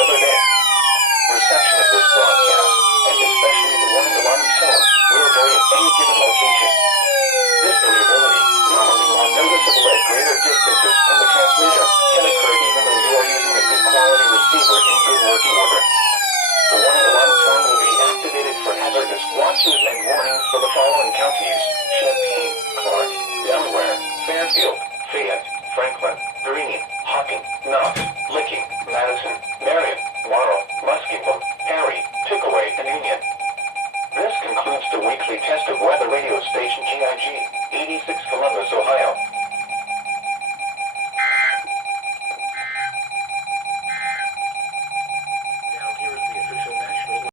weather day. Reception of this broadcast, and especially the warning alarm tone, will vary at any given location. This variability, normally more noticeable at greater distances from the transmitter, can occur even though you are using a good quality receiver in good working order. The warning alarm tone will be activated for hazardous watches and warnings for the following counties: Champaign, Clark, Delaware, Fairfield, Fayette, Franklin, Greene, Hocking, Knox, Licking, Madison, Marion, Morrow, Muskingum, Perry, Pickaway, and Union. This concludes the weekly test of weather radio station GIG, 86 Columbus, Ohio.